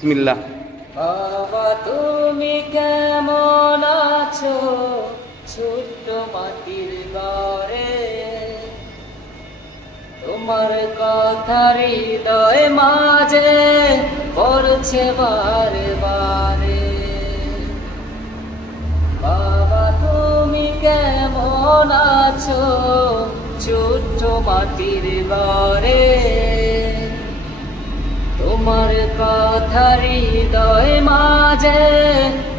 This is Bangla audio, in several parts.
বিসমিল্লাহ। বাবা তুমি কেমন আছো ছোট্ট মাটির ঘরে, তোমার কথা হৃদয় মাঝে পড়ছে বারে বারে। বাবা তুমি কেমন আছো ছোট্ট মাটির ঘরে, তোমার কথা হৃদয় মাঝে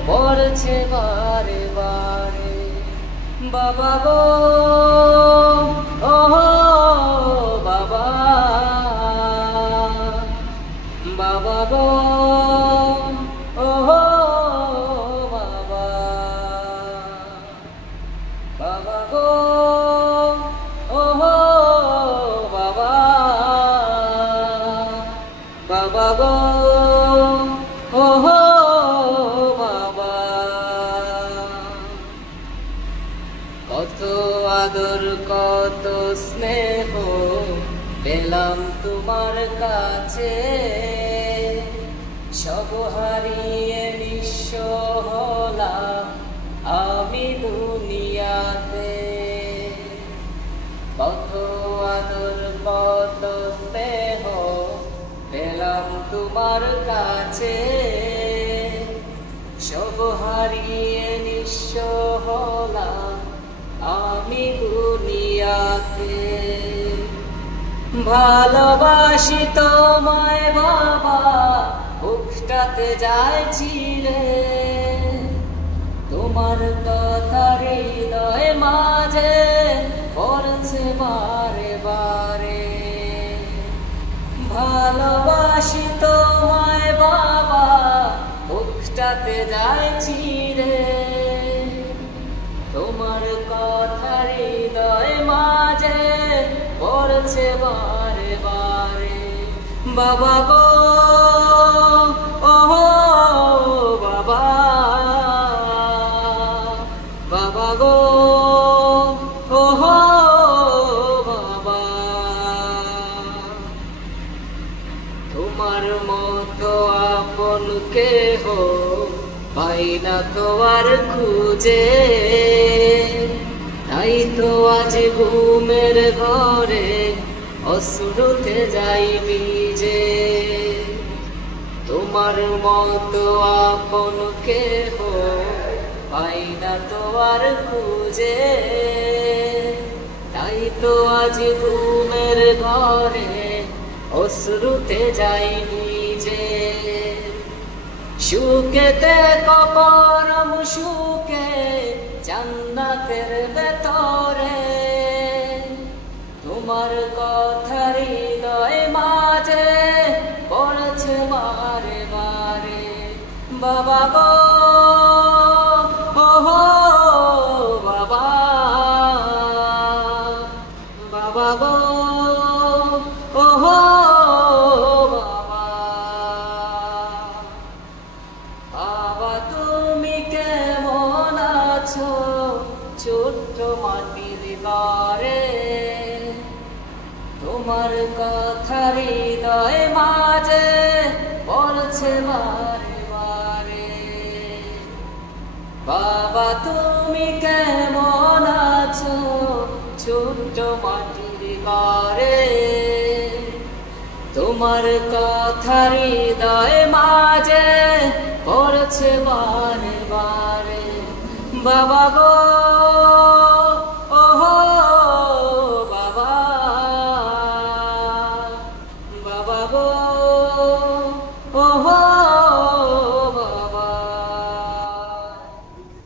পড়ছে বারে বারে। বাবা গো ও বাবা, বাবা গো ও বাবা, বাবা গো ও বাবা, বাবা গো ও বাবা। কত আদর কত স্নেহ পেলাম তোমার কাছে, সব হারিয়ে নিঃস্ব হলাম আমি দুনিয়াতে। কত আদর কত স্নেহ পেলাম তোমার কাছে, সব হারিয়ে নিঃস্ব হলাম আমি দুনিয়াতে। ভালোবাসি তোমায় বাবা বুকটাতে যাইছিলে, তোমার কথা হৃদয় মাঝে পড়ছে বারে বারে। ভালোবাসি তোমায় বাবা বুকটাতে যাইছিলে, তোমার কথা হৃদয় মাঝে পড়ছে বারে বারে। বাবা গো ও বাবা, বাবা গো ও বাবা, তোমার মতো আপন কেহ পাই না তো আর খুঁজে, তাই তো আজ ঘুমের ঘরে অশ্রুতে যাই ভিজে। তোমার মতো আপন কেহ পাই না তো আর খুঁজে, তাই তো আজ ঘুমের ঘরে অশ্রুতে যাই ভিজে। সুখেতে কপরম সুখে জান্নাতের ভেতরে, তোমার কথা হৃদয় মাঝে পড়ছে বারে বারে। বাবা গো ও বাবা, বাবা গো ও বাবা, বাবা তুমি কেমন আছো ছোট্ট মাটির ঘরে, তোমার কথা হৃদয় মাঝে পড়ছে বারে বারে। বাবা তুমি কেমন আছো ছোট্ট মাটির ঘরে, তোমার কথা হৃদয় মাঝে পড়ছে বারে বারে। বাবা গো ও বাবা, বাবা গো ও